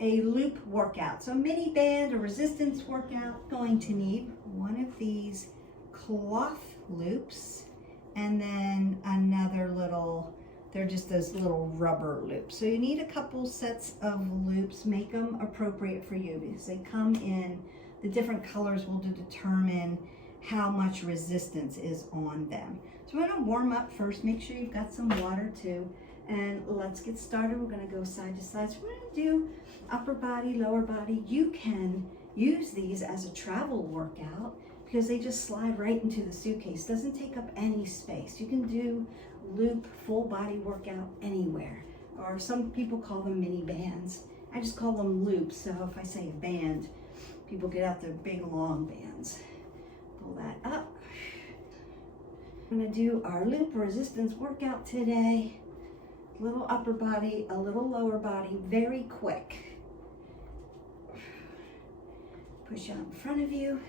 a loop workout. So mini band or resistance workout, going to need one of these cloth loops and then another little, they're just those little rubber loops. So you need a couple sets of loops. Make them appropriate for you because they come in, the different colors will determine how much resistance is on them. So we're gonna warm up first. Make sure you've got some water too. And let's get started. We're gonna go side to side. So we're gonna do upper body, lower body. You can use these as a travel workout because they just slide right into the suitcase. Doesn't take up any space. You can do loop full body workout anywhere. Or some people call them mini bands. I just call them loops. So if I say band, people get out their big long bands. Pull that up. We're gonna do our loop resistance workout today. Little upper body, a little lower body, very quick. Push out in front of you.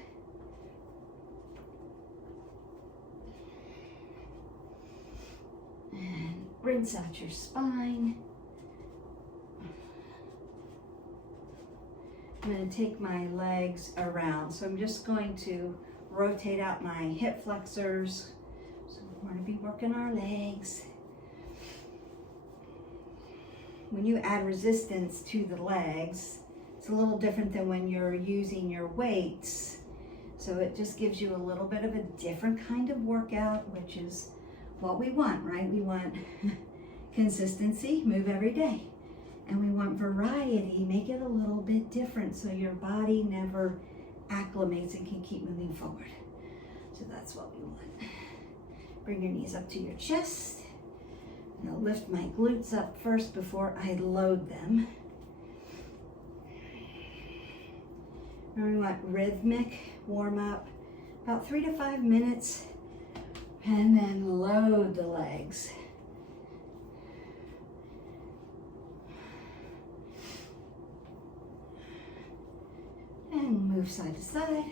And rinse out your spine. I'm going to take my legs around. So I'm just going to rotate out my hip flexors. So we're going to be working our legs. When you add resistance to the legs, it's a little different than when you're using your weights. So it just gives you a little bit of a different kind of workout, which is what we want, right? We want consistency, move every day. And we want variety, make it a little bit different so your body never acclimates and can keep moving forward. So that's what we want. Bring your knees up to your chest. And I'll lift my glutes up first before I load them. And we want rhythmic warm up, about 3 to 5 minutes, and then load the legs. And move side to side.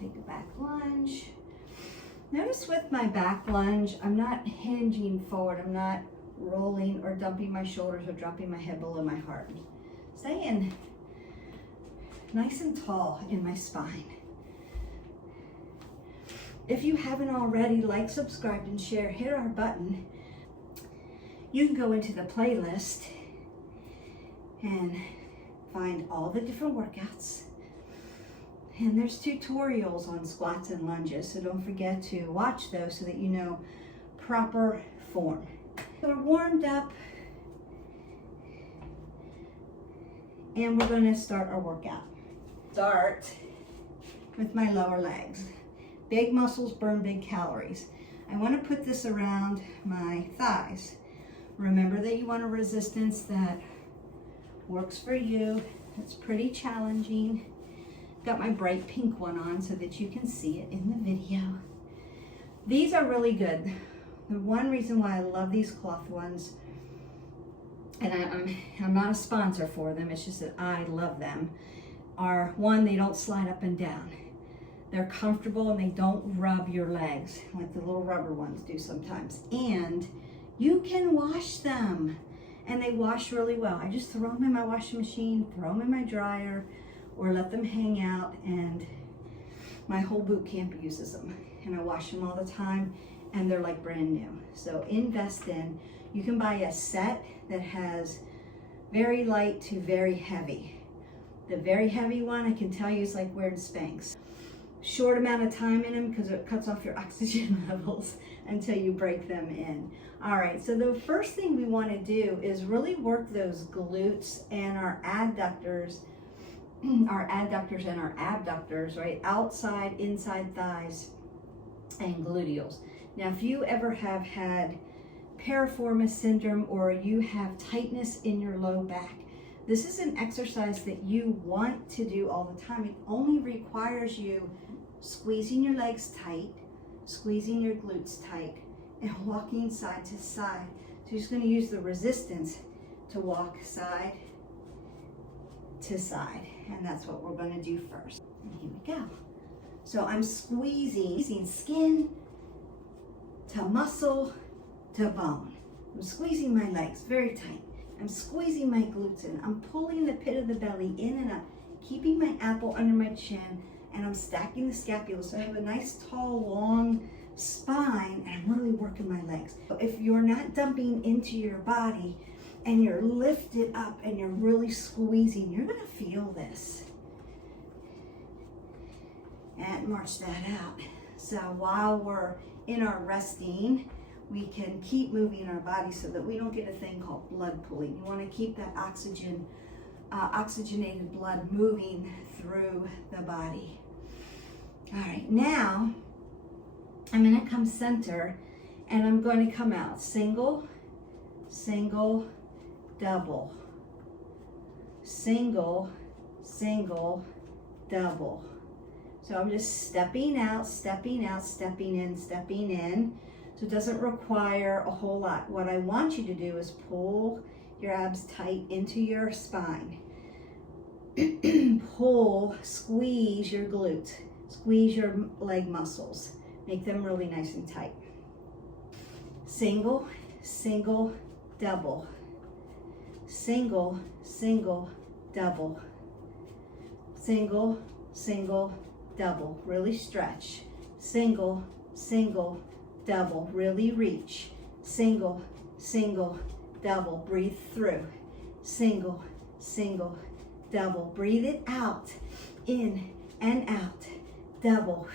Take a back lunge. Notice with my back lunge, I'm not hinging forward. I'm not rolling or dumping my shoulders or dropping my head below my heart. Staying nice and tall in my spine. If you haven't already, like, subscribed, and share, hit our button. You can go into the playlist and find all the different workouts. And there's tutorials on squats and lunges, so don't forget to watch those so that you know proper form. So we're warmed up, and we're going to start our workout. Start with my lower legs. Big muscles burn big calories. I want to put this around my thighs. Remember that you want a resistance that works for you. It's pretty challenging. Got my bright pink one on so that you can see it in the video. These are really good. The one reason why I love these cloth ones, and I'm not a sponsor for them, it's just that I love them, are one, they don't slide up and down. They're comfortable and they don't rub your legs like the little rubber ones do sometimes. And you can wash them, and they wash really well. I just throw them in my washing machine, throw them in my dryer, or let them hang out, and my whole boot camp uses them. And I wash them all the time, and they're like brand new. So invest in, you can buy a set that has very light to very heavy. The very heavy one, I can tell you, is like wearing Spanx. Short amount of time in them because it cuts off your oxygen levels until you break them in. All right, so the first thing we want to do is really work those glutes and our adductors and our abductors, right? Outside, inside thighs, and gluteals. Now, if you ever have had piriformis syndrome or you have tightness in your low back, this is an exercise that you want to do all the time. It only requires you squeezing your legs tight, squeezing your glutes tight, and walking side to side. So you're just going to use the resistance to walk side to side. And that's what we're going to do first. And here we go. So I'm squeezing skin to muscle to bone. I'm squeezing my legs very tight. I'm squeezing my glutes in. I'm pulling the pit of the belly in and up, keeping my apple under my chin, and I'm stacking the scapula so I have a nice, tall, long spine, and I'm really working my legs. If you're not dumping into your body and you're lifted up and you're really squeezing, you're gonna feel this. And march that out. So while we're in our resting, we can keep moving our body so that we don't get a thing called blood pooling. You want to keep that oxygenated blood moving through the body. All right, now I'm going to come center and I'm going to come out single, single, double, single, single, double. So I'm just stepping out, stepping out, stepping in, stepping in. So it doesn't require a whole lot. What I want you to do is pull your abs tight into your spine. Pull, squeeze your glutes, squeeze your leg muscles. Make them really nice and tight. Single, single, double. Single, single, double. Single, single, double. Really stretch. Single, single, double. Really reach. Single, single, double. Breathe through. Single, single, double. Breathe it out. In and out. Double.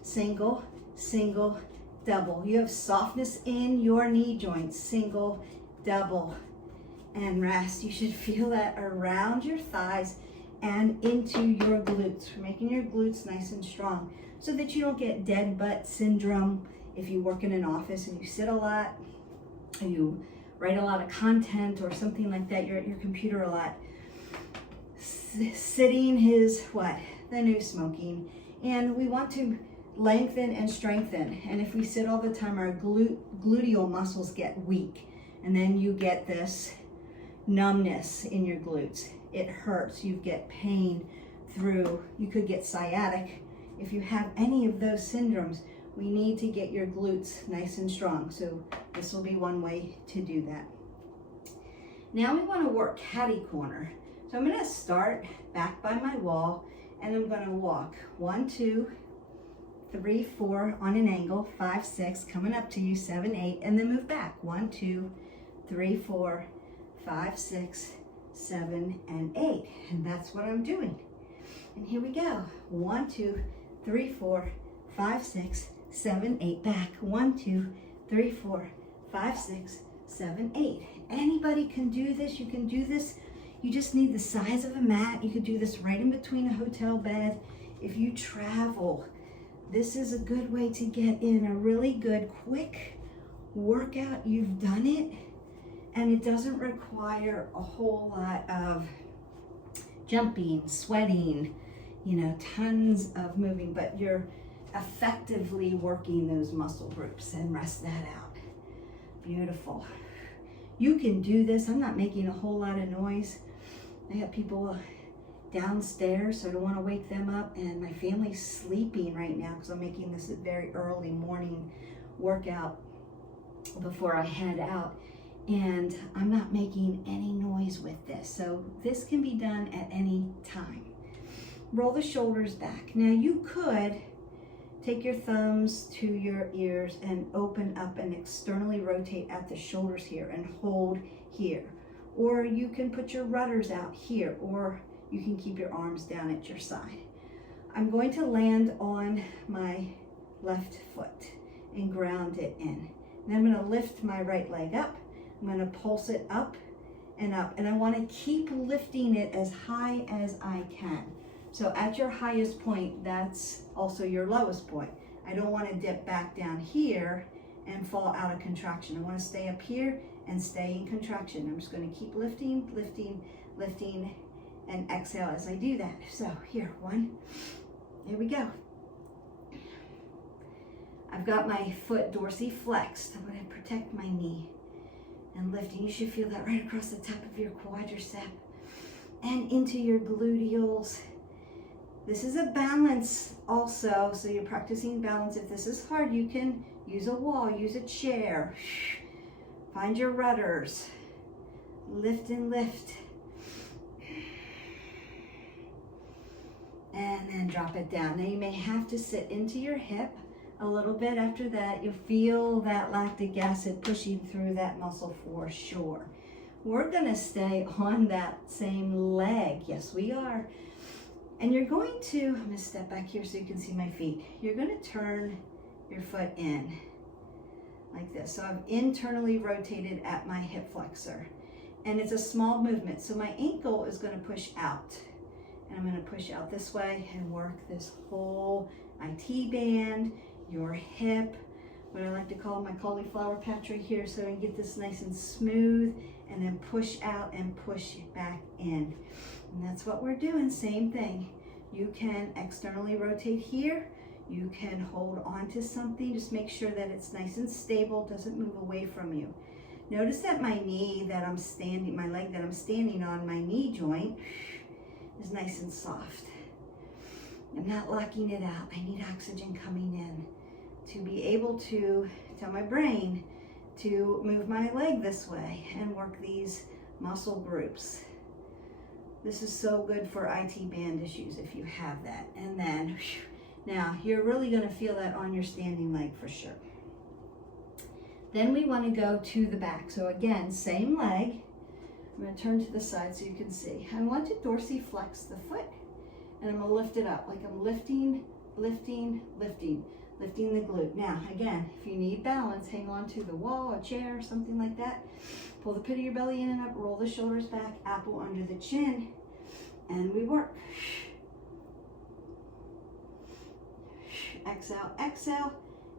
Single, single, double. You have softness in your knee joints. Single, double. And rest. You should feel that around your thighs and into your glutes. We're making your glutes nice and strong so that you don't get dead butt syndrome if you work in an office and you sit a lot, or you write a lot of content or something like that. You're at your computer a lot. Sitting is what? The new smoking. And we want to lengthen and strengthen. And if we sit all the time, our gluteal muscles get weak. And then you get this numbness in your glutes. It hurts. You get pain through. You could get sciatic. If you have any of those syndromes, we need to get your glutes nice and strong. So this will be one way to do that. Now we want to work catty corner. So I'm going to start back by my wall and I'm going to walk 1, 2, 3, 4 on an angle, 5, 6, coming up to you, 7, 8, and then move back. 1, 2, 3, 4, 5, 6, 7, and 8. And that's what I'm doing. And here we go. 1, 2, 3, 4, 5, 6, 7, 8. Back. 1, 2, 3, 4, 5, 6, 7, 8. Anybody can do this. You can do this. You just need the size of a mat. You could do this right in between a hotel bed. If you travel, this is a good way to get in a really good, quick workout. You've done it, and it doesn't require a whole lot of jumping, sweating, tons of moving, but you're effectively working those muscle groups. And rest that out. Beautiful. You can do this. I'm not making a whole lot of noise. I have people downstairs, so I don't want to wake them up, and my family's sleeping right now because I'm making this a very early morning workout before I head out, and I'm not making any noise with this. So this can be done at any time. Roll the shoulders back. Now you could take your thumbs to your ears and open up and externally rotate at the shoulders here and hold here. Or you can put your rudders out here, or you can keep your arms down at your side. I'm going to land on my left foot and ground it in. And I'm going to lift my right leg up. I'm going to pulse it up and up. And I want to keep lifting it as high as I can. So at your highest point, that's also your lowest point. I don't want to dip back down here and fall out of contraction. I want to stay up here and stay in contraction. I'm just going to keep lifting, lifting, lifting, and exhale as I do that. So here, 1, here we go. I've got my foot dorsiflexed. I'm going to protect my knee and lifting. You should feel that right across the top of your quadricep and into your gluteals This is a balance also, so you're practicing balance. If this is hard, you can use a wall, use a chair. Find your rudders. Lift and lift. And then drop it down. Now you may have to sit into your hip a little bit. After that, you'll feel that lactic acid pushing through that muscle for sure. We're gonna stay on that same leg. Yes, we are. And you're going to, I'm gonna step back here so you can see my feet. You're gonna turn your foot in like this. So I've internally rotated at my hip flexor. And it's a small movement. So my ankle is gonna push out. And I'm gonna push out this way and work this whole IT band, your hip, what I like to call my cauliflower patch right here, so I can get this nice and smooth, and then push out and push back in. And that's what we're doing, same thing. You can externally rotate here. You can hold on to something. Just make sure that it's nice and stable, doesn't move away from you. Notice that my knee that I'm standing, my leg that I'm standing on, my knee joint is nice and soft. I'm not locking it out. I need oxygen coming in to be able to tell my brain to move my leg this way and work these muscle groups. This is so good for IT band issues if you have that. And then, now you're really gonna feel that on your standing leg for sure. Then we wanna go to the back. So again, same leg. I'm gonna turn to the side so you can see. I want to dorsiflex the foot, and I'm gonna lift it up, like I'm lifting, lifting, lifting, lifting the glute. Now, again, if you need balance, hang on to the wall, a chair, something like that. Pull the pit of your belly in and up, roll the shoulders back, apple under the chin, and we work. Exhale, exhale.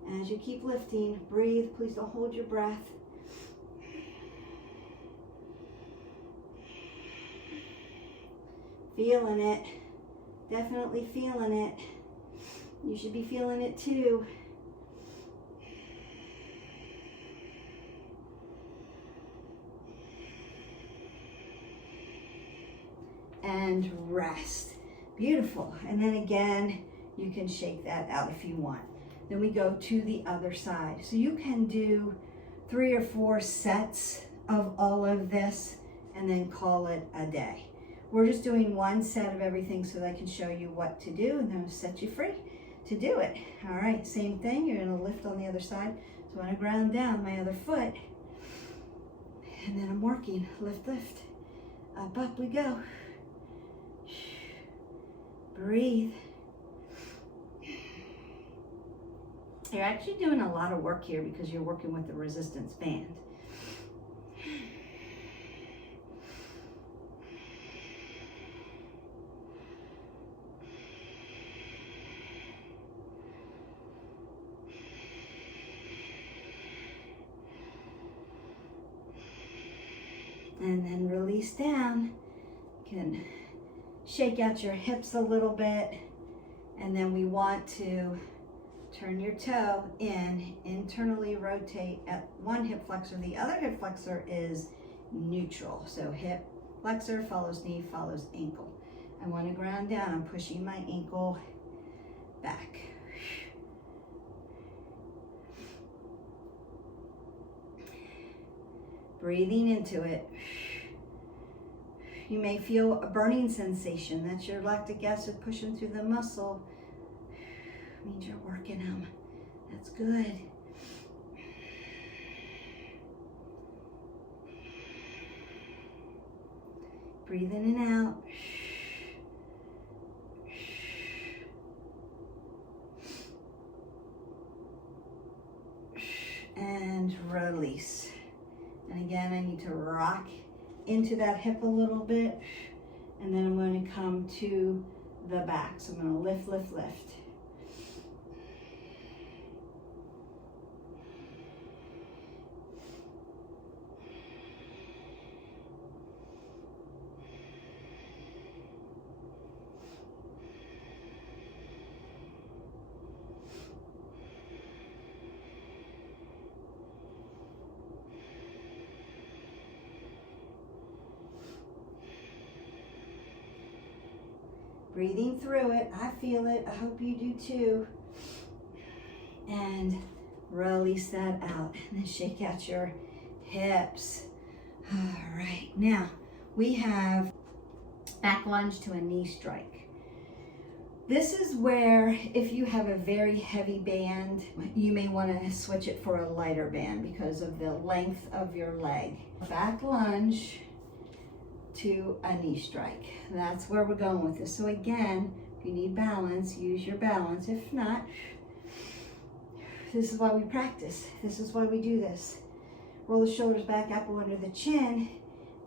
And as you keep lifting, breathe. Please don't hold your breath. Feeling it. Definitely feeling it. You should be feeling it too. And rest. Beautiful. And then again, you can shake that out if you want. Then we go to the other side. So you can do 3 or 4 sets of all of this and then call it a day. We're just doing 1 set of everything so that I can show you what to do, and then I'll set you free to do it. All right, same thing. You're gonna lift on the other side. So I'm gonna ground down my other foot, and then I'm working. Lift, lift. Up, up we go. Breathe. You're actually doing a lot of work here because you're working with the resistance band. And then release down. You can shake out your hips a little bit, and then we want to turn your toe in, internally rotate at one hip flexor. The other hip flexor is neutral. So hip flexor follows knee, follows ankle. I want to ground down. I'm pushing my ankle back. Breathing into it. You may feel a burning sensation. That's your lactic acid pushing through the muscle. Means you're working them. That's good. Breathe in and out. And release. And again, I need to rock into that hip a little bit. And then I'm going to come to the back. So I'm going to lift, lift, lift. Breathing through it. I feel it. I hope you do too. And release that out. And then shake out your hips. All right. Now, we have back lunge to a knee strike. This is where, if you have a very heavy band, you may want to switch it for a lighter band because of the length of your leg. Back lunge to a knee strike. That's where we're going with this. So again, if you need balance, use your balance. If not, this is why we practice. This is why we do this. Roll the shoulders back, apple under the chin,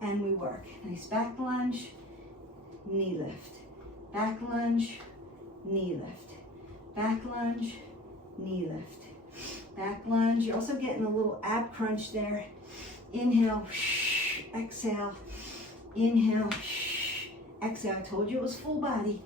and we work. Nice back lunge, knee lift. Back lunge, knee lift. Back lunge, knee lift. Back lunge. You're also getting a little ab crunch there. Inhale, exhale. Inhale, exhale. I told you it was full body.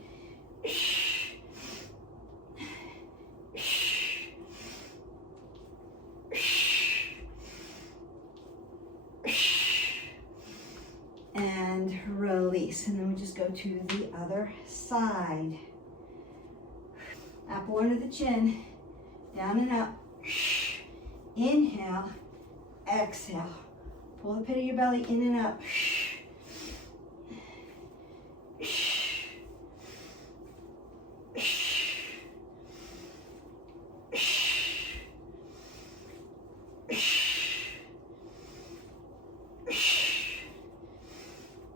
And release. And then we just go to the other side. Apple under the chin, down and up. Inhale, exhale. Pull the pit of your belly in and up.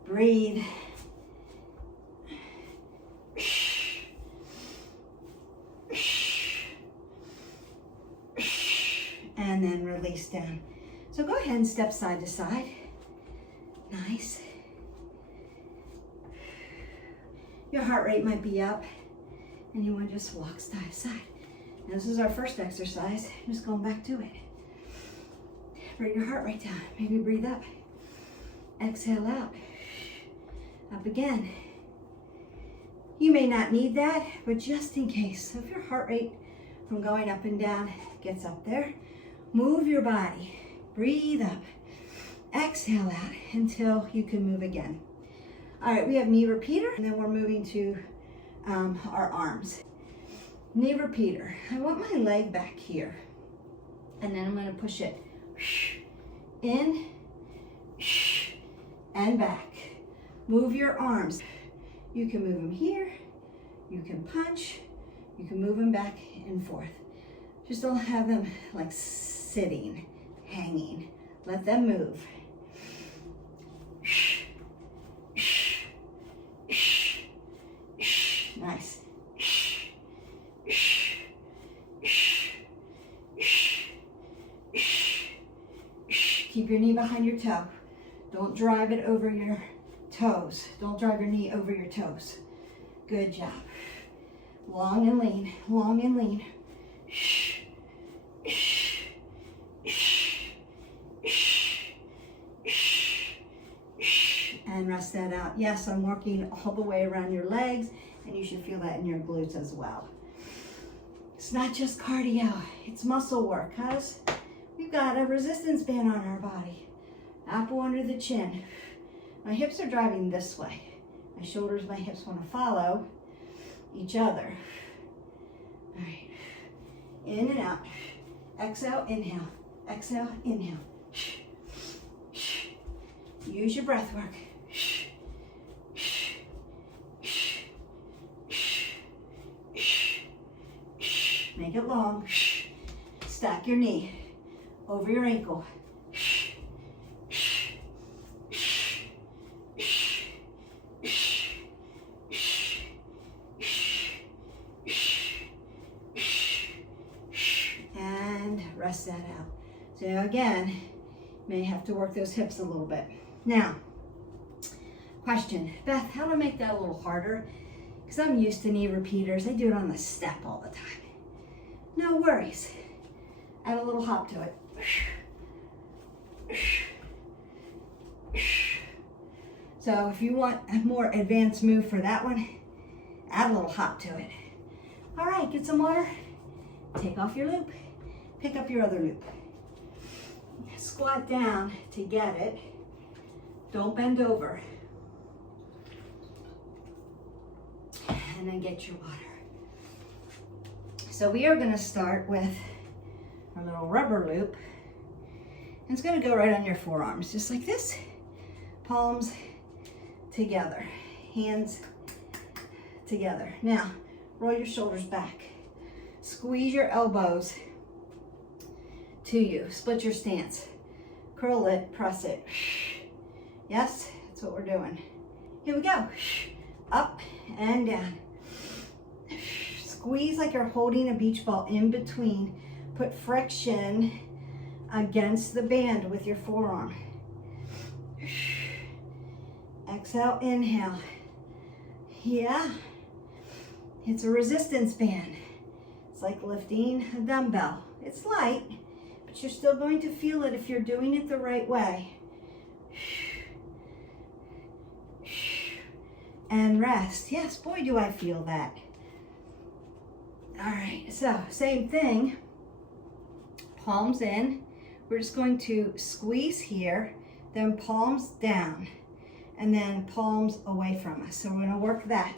Breathe. And then release down. So go ahead and step side to side. Nice. Your heart rate might be up and you want to just walk side to side. Now, this is our first exercise. Just going back to it. Bring your heart rate down. Maybe breathe up. Exhale out. Up again. You may not need that, but just in case. So if your heart rate from going up and down gets up there, move your body. Breathe up. Exhale out until you can move again. All right, we have knee repeater, and then we're moving to our arms. Knee repeater. I want my leg back here, and then I'm going to push it in and back. Move your arms. You can move them here, you can punch, you can move them back and forth. Just don't have them like sitting, hanging. Let them move. Nice. Keep your knee behind your toe. Don't drive it over your toes. Don't drive your knee over your toes. Good job. Long and lean, long and lean. And rest that out. Yes, I'm working all the way around your legs, and you should feel that in your glutes as well. It's not just cardio, it's muscle work, cuz we've got a resistance band on our body. Apple under the chin. My hips are driving this way. My shoulders, my hips want to follow each other. All right. In and out. Exhale, inhale. Exhale, inhale. Use your breath work. Make it long. Stack your knee over your ankle. And rest that out. So again, you may have to work those hips a little bit. Now, question, Beth, how to make that a little harder? Because I'm used to knee repeaters. I do it on the step all the time. No worries. Add a little hop to it. So if you want a more advanced move for that one, add a little hop to it. All right, get some water. Take off your loop. Pick up your other loop. Squat down to get it. Don't bend over. and then get your water. So we are going to start with our little rubber loop. And it's going to go right on your forearms, just like this. Palms together, hands together. Now, roll your shoulders back. Squeeze your elbows to you. Split your stance. Curl it, press it. Yes, that's what we're doing. Here we go. Up and down. Squeeze like you're holding a beach ball in between. Put friction against the band with your forearm. Exhale, inhale. Yeah, it's a resistance band. It's like lifting a dumbbell. It's light, but you're still going to feel it if you're doing it the right way. And rest. Yes, boy, do I feel that. All right, so same thing. Palms in. We're just going to squeeze here, then palms down, and then palms away from us. So we're going to work that.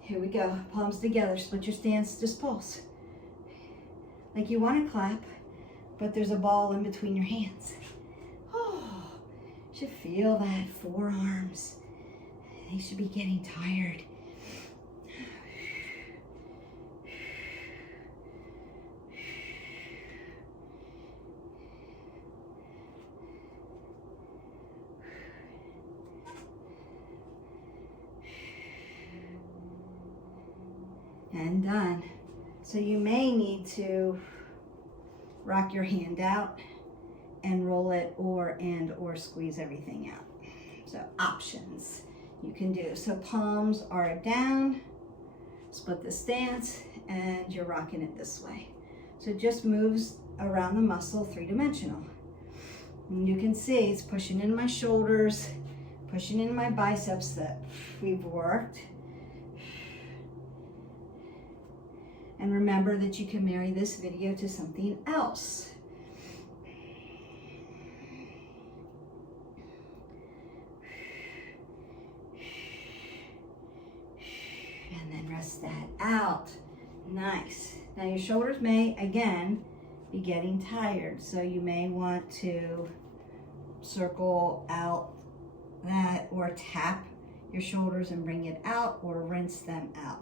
Here we go. Palms together. Split your stance. Just pulse. Like you want to clap, but there's a ball in between your hands. Oh, you should feel that. Forearms. They should be getting tired. And done. So you may need to rock your hand out and roll it or squeeze everything out. So options you can do. So palms are down, split the stance, and you're rocking it this way. So it just moves around the muscle three-dimensional. And you can see it's pushing in my shoulders, pushing in my biceps that we've worked. And remember that you can marry this video to something else. And then rest that out. Nice. Now your shoulders may, again, be getting tired. So you may want to circle out that or tap your shoulders and bring it out or rinse them out.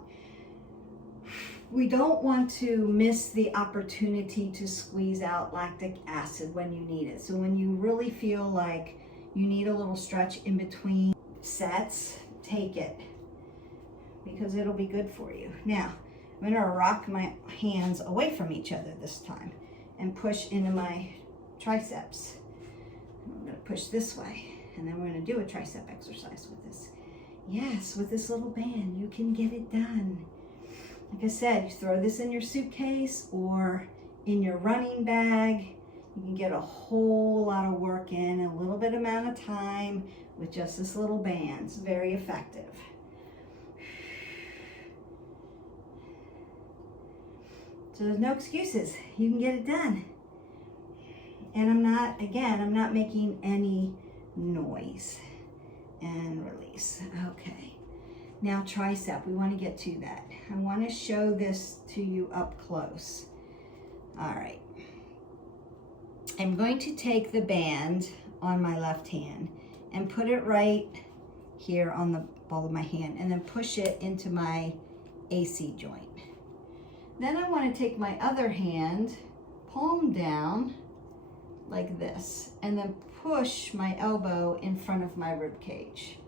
We don't want to miss the opportunity to squeeze out lactic acid when you need it. So when you really feel like you need a little stretch in between sets, take it because it'll be good for you. Now, I'm gonna rock my hands away from each other this time and push into my triceps. I'm gonna push this way and then we're gonna do a tricep exercise with this. Yes, with this little band, you can get it done. Like I said, you throw this in your suitcase or in your running bag. You can get a whole lot of work in a little bit amount of time with just this little band. It's very effective. So there's no excuses. You can get it done. And I'm not making any noise. And release. Okay. Now tricep, we want to get to that. I want to show this to you up close. All right. I'm going to take the band on my left hand and put it right here on the ball of my hand and then push it into my AC joint. Then I want to take my other hand, palm down like this, and then push my elbow in front of my rib cage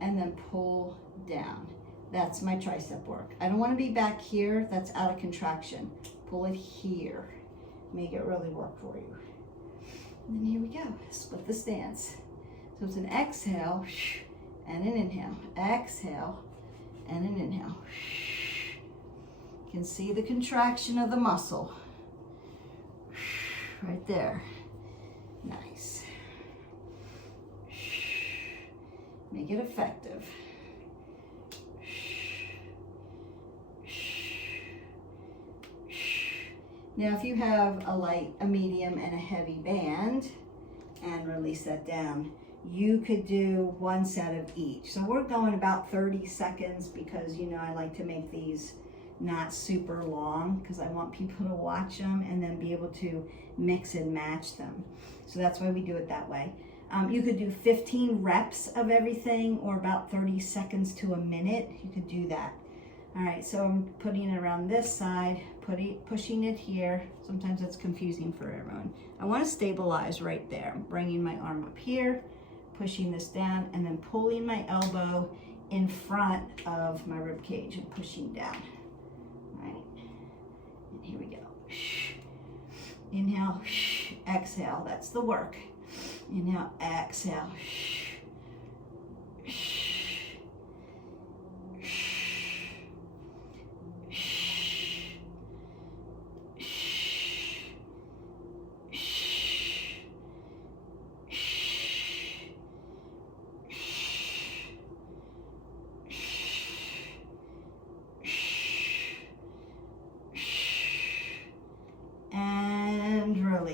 and then pull down. That's my tricep work. I don't want to be back here. That's out of contraction. Pull it here. Make it really work for you. And then here we go. Split the stance. So it's an exhale and an inhale. Exhale and an inhale. You can see the contraction of the muscle right there. Nice. Make it effective. Now, if you have a light, a medium, and a heavy band, and release that down, you could do 1 set of each. So we're going about 30 seconds because, you know, I like to make these not super long because I want people to watch them and then be able to mix and match them. So that's why we do it that way. You could do 15 reps of everything or about 30 seconds to a minute. You could do that. All right, so I'm putting it around this side, pushing it here. Sometimes that's confusing for everyone. I want to stabilize right there. I'm bringing my arm up here, pushing this down, and then pulling my elbow in front of my rib cage and pushing down. All right, and here we go. Inhale, exhale, that's the work. Inhale, exhale.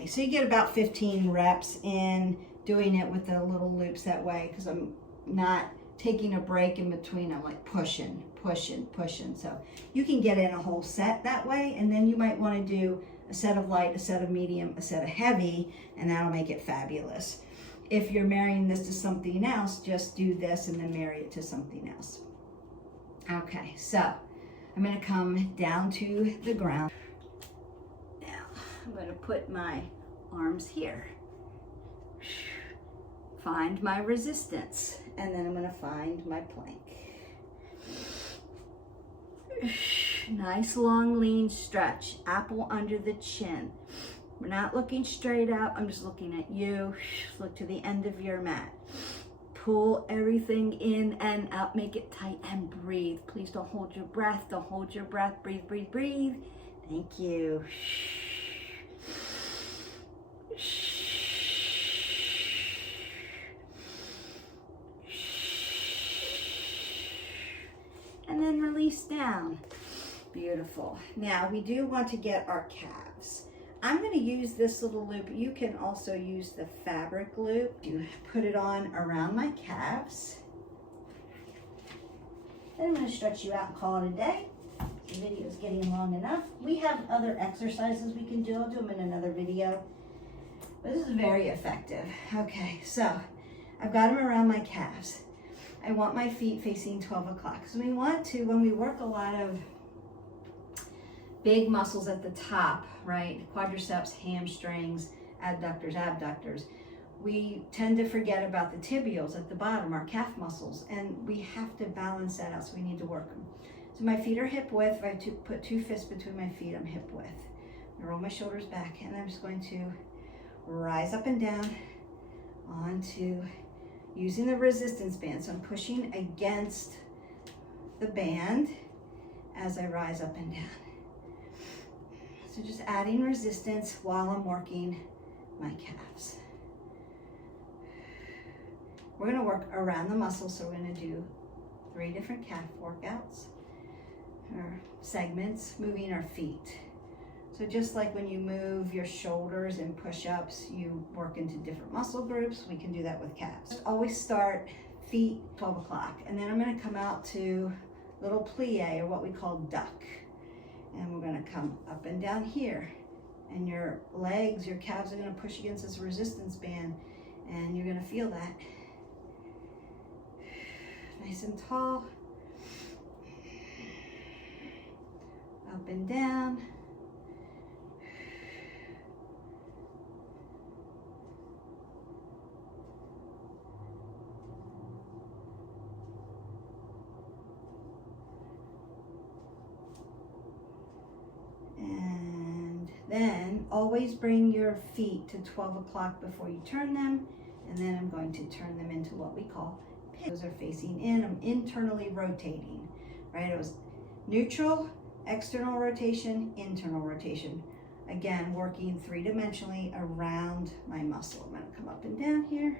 So you get about 15 reps in doing it with the little loops that way because I'm not taking a break in between. I'm like pushing. So you can get in a whole set that way, and then you might want to do a set of light, a set of medium, a set of heavy, and that'll make it fabulous. If you're marrying this to something else, just do this and then marry it to something else. Okay, so I'm going to come down to the ground. Now I'm going to put my arms here. Find my resistance, and then I'm going to find my plank. Nice long lean stretch, apple under the chin. We're not looking straight up, I'm just looking at you. Look to the end of your mat. Pull everything in and out, make it tight, and breathe. Please don't hold your breath, don't hold your breath. Breathe, breathe, breathe. Thank you. And then release down. Beautiful. Now we do want to get our calves. I'm going to use this little loop. You can also use the fabric loop. You put it on around my calves. Then I'm going to stretch you out and call it a day. The video is getting long enough. We have other exercises we can do. I'll do them in another video. But this is very effective. Okay, so I've got them around my calves. I want my feet facing 12 o'clock. So we want to, when we work a lot of big muscles at the top, right? Quadriceps, hamstrings, abductors. We tend to forget about the tibials at the bottom, our calf muscles, and we have to balance that out, so we need to work them. So my feet are hip width. If I put 2 fists between my feet, I'm hip width. I roll my shoulders back, and I'm just going to rise up and down onto using the resistance band. So I'm pushing against the band as I rise up and down. So just adding resistance while I'm working my calves. We're going to work around the muscles, so we're going to do 3 different calf workouts, or segments, moving our feet. So just like when you move your shoulders in push-ups, you work into different muscle groups, we can do that with calves. Always start feet 12 o'clock, and then I'm going to come out to little plie, or what we call duck. And we're going to come up and down here, and your legs, your calves are going to push against this resistance band, and you're going to feel that. Nice and tall. Up and down. And then always bring your feet to 12 o'clock before you turn them, and then I'm going to turn them into what we call pivots. Those are facing in. I'm internally rotating, right? It was neutral, external rotation, internal rotation. Again, working 3-dimensionally around my muscle. I'm going to come up and down here.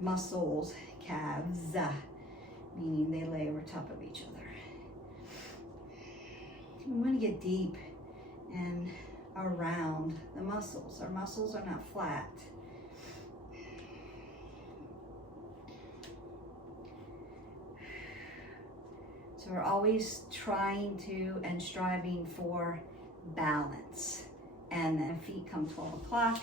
Muscles, calves, meaning they lay over top of each other. We want to get deep and around the muscles. Our muscles are not flat. So we're always trying to and striving for balance. And then feet come 12 o'clock.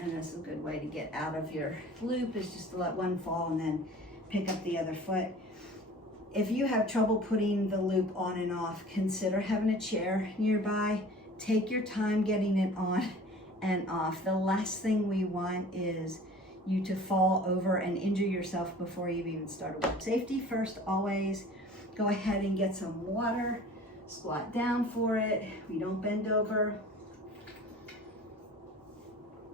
And this is a good way to get out of your loop, is just to let one fall and then pick up the other foot. If you have trouble putting the loop on and off, consider having a chair nearby. Take your time getting it on and off. The last thing we want is you to fall over and injure yourself before you've even started work. Safety first, always. Go ahead and get some water. Squat down for it. We don't bend over.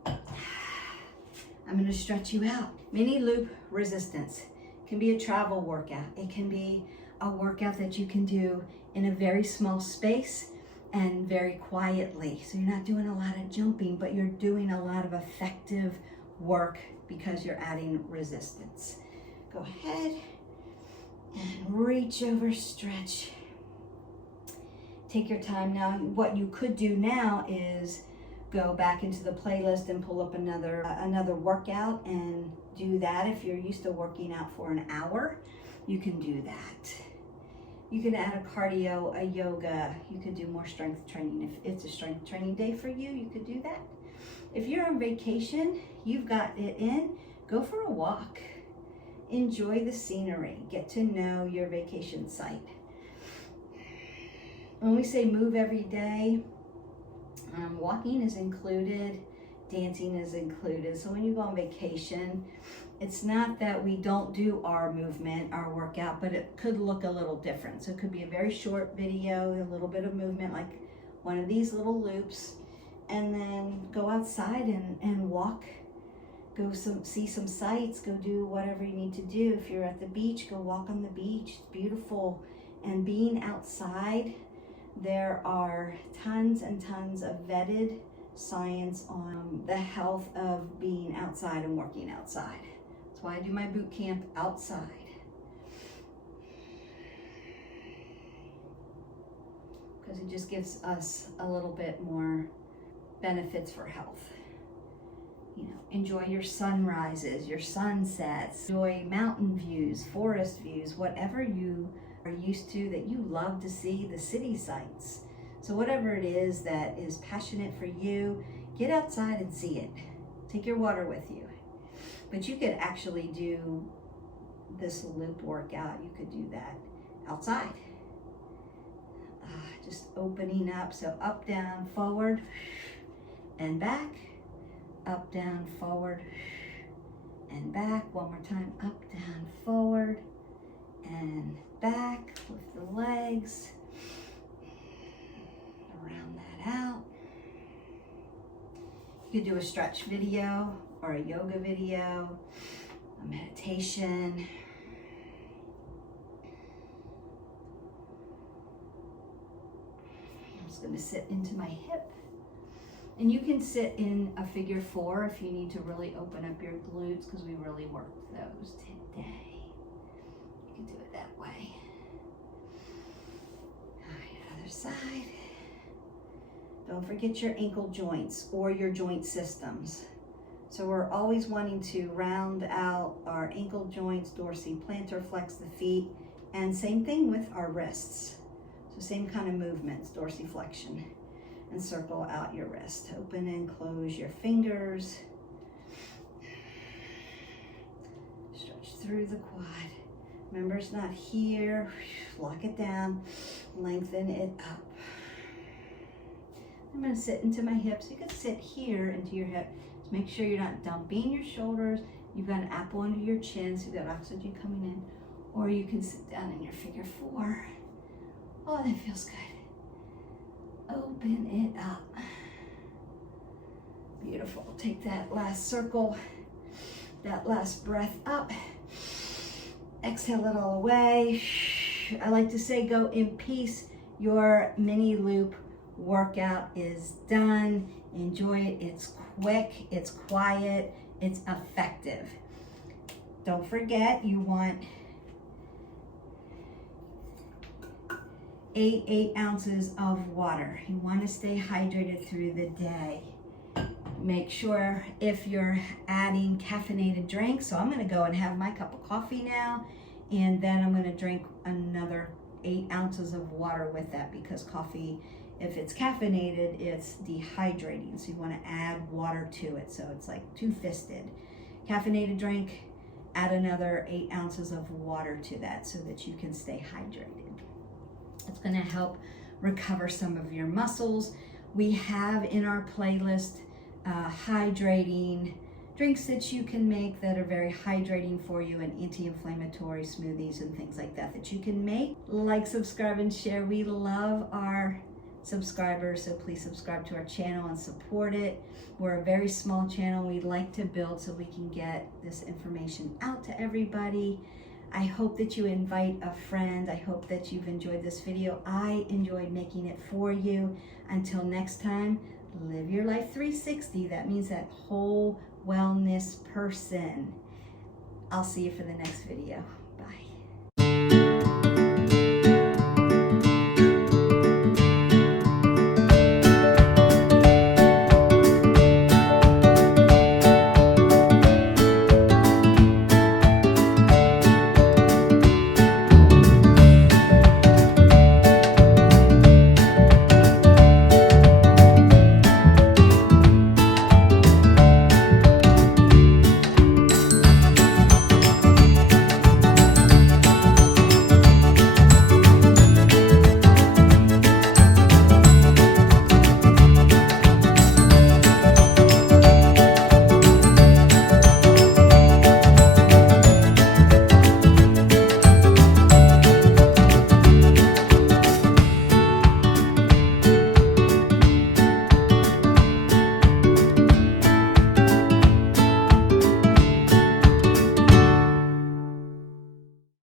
I'm going to stretch you out. Mini loop resistance can be a travel workout. It can be a workout that you can do in a very small space and very quietly. So you're not doing a lot of jumping, but you're doing a lot of effective work because you're adding resistance. Go ahead and reach over, stretch. Take your time now. What you could do now is go back into the playlist and pull up another workout and do that. If you're used to working out for an hour, you can do that. You can add a cardio, a yoga. You could do more strength training. If it's a strength training day for you, you could do that. If you're on vacation, you've got it in, go for a walk. Enjoy the scenery. Get to know your vacation site. When we say move every day, walking is included, dancing is included. So when you go on vacation, it's not that we don't do our movement, our workout, but it could look a little different. So it could be a very short video, a little bit of movement, like one of these little loops, and then go outside and walk. Go see some sights, go do whatever you need to do. If you're at the beach, go walk on the beach. It's beautiful. And being outside, there are tons and tons of vetted science on the health of being outside and working outside. That's why I do my boot camp outside. Because it just gives us a little bit more benefits for health. You know, enjoy your sunrises, your sunsets, enjoy mountain views, forest views, whatever you are used to that you love to see, the city sights. So whatever it is that is passionate for you, get outside and see it. Take your water with you. But you could actually do this loop workout. You could do that outside. Just opening up. So up, down, forward, and back. Up, down, forward, and back. One more time. Up, down, forward, and back. Lift the legs. Round that out. You could do a stretch video or a yoga video, a meditation. I'm just going to sit into my hip. And you can sit in a figure 4 if you need to really open up your glutes, because we really worked those today. You can do it that way. All right, other side. Don't forget your ankle joints or your joint systems. So we're always wanting to round out our ankle joints, dorsiplantar, flex the feet, and same thing with our wrists. So same kind of movements, dorsiflexion. And circle out your wrist. Open and close your fingers. Stretch through the quad. Remember, it's not here. Lock it down. Lengthen it up. I'm going to sit into my hips. You can sit here into your hip. Just make sure you're not dumping your shoulders. You've got an apple under your chin, so you've got oxygen coming in. Or you can sit down in your figure 4. Oh, that feels good. Open it up. Beautiful. Take that last circle, that last breath up. Exhale it all away. I like to say go in peace. Your mini loop workout is done. Enjoy it. It's quick, it's quiet, it's effective. Don't forget, you want 8 ounces of water. You want to stay hydrated through the day. Make sure if you're adding caffeinated drinks, so I'm going to go and have my cup of coffee now, and then I'm going to drink another 8 ounces of water with that, because coffee, if it's caffeinated, it's dehydrating, so you want to add water to it. So it's like two-fisted. Caffeinated drink, add another 8 ounces of water to that so that you can stay hydrated. It's going to help recover some of your muscles. We have in our playlist hydrating drinks that you can make that are very hydrating for you, and anti-inflammatory smoothies and things like that that you can make. Like, subscribe, and share. We love our subscribers, so please subscribe to our channel and support it. We're a very small channel we'd like to build so we can get this information out to everybody. I hope that you invite a friend. I hope that you've enjoyed this video. I enjoyed making it for you. Until next time, live your life 360. That means that whole wellness person. I'll see you for the next video. Bye.